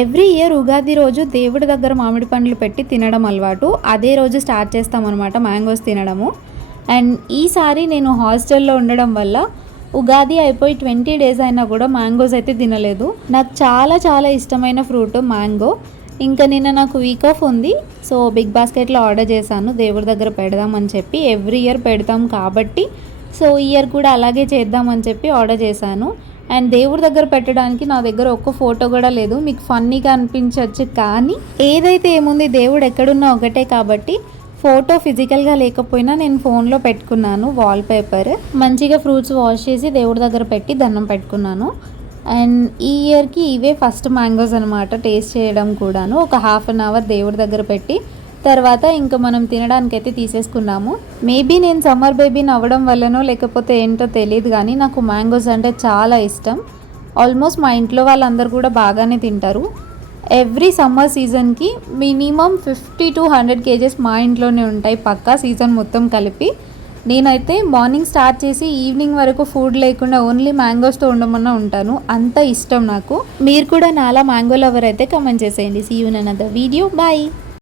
Every year Ugadi రోజు దేవుడి దగ్గర మామిడి పండ్లు పెట్టి తినడం అలవాటు. అదే రోజు స్టార్ట్ చేస్తామన్నమాట మ్యాంగోస్ తినడము. అండ్ ఈసారి నేను హాస్టల్లో ఉండడం వల్ల ఉగాది అయిపోయి 20 డేస్ అయినా కూడా మ్యాంగోస్ అయితే తినలేదు. నాకు చాలా చాలా ఇష్టమైన ఫ్రూట్ మ్యాంగో. ఇంకా నిన్న నాకు వీక్ ఆఫ్ ఉంది, సో బిగ్ బాస్కెట్లో ఆర్డర్ చేశాను దేవుడి దగ్గర పెడదామని చెప్పి. ఎవ్రీ ఇయర్ పెడతాం కాబట్టి సో ఈ ఇయర్ కూడా అలాగే చేద్దామని చెప్పి ఆర్డర్ చేశాను. అండ్ దేవుడి దగ్గర పెట్టడానికి నా దగ్గర ఒక్క ఫోటో కూడా లేదు. మీకు ఫన్నీగా అనిపించవచ్చు, కానీ ఏదైతే ఏముంది దేవుడు ఎక్కడున్నా ఒకటే కాబట్టి ఫోటో ఫిజికల్గా లేకపోయినా నేను ఫోన్లో పెట్టుకున్నాను వాల్పేపర్. మంచిగా ఫ్రూట్స్ వాష్ చేసి దేవుడి దగ్గర పెట్టి దండం పెట్టుకున్నాను. అండ్ ఈ ఇయర్కి ఇవే ఫస్ట్ మ్యాంగోస్ అనమాట టేస్ట్ చేయడం కూడాను. ఒక హాఫ్ అన్ అవర్ దేవుడి దగ్గర పెట్టి తర్వాత ఇంకా మనం తినడానికైతే తీసేసుకున్నాము. మేబీ నేను సమ్మర్ బేబీని అవ్వడం వల్లనో లేకపోతే ఏంటో తెలియదు, కానీ నాకు మ్యాంగోస్ అంటే చాలా ఇష్టం. ఆల్మోస్ట్ మా ఇంట్లో వాళ్ళందరూ కూడా బాగానే తింటారు. ఎవ్రీ సమ్మర్ సీజన్కి మినిమం 50 to 100 కేజెస్ మా ఇంట్లోనే ఉంటాయి పక్కా, సీజన్ మొత్తం కలిపి. నేనైతే మార్నింగ్ స్టార్ట్ చేసి ఈవినింగ్ వరకు ఫుడ్ లేకుండా ఓన్లీ మ్యాంగోస్తో ఉండమన్నా ఉంటాను, అంత ఇష్టం నాకు. మీరు కూడా నాలా మ్యాంగో లవర్ అయితే కమెంట్ చేసేయండి. See you in another video. Bye.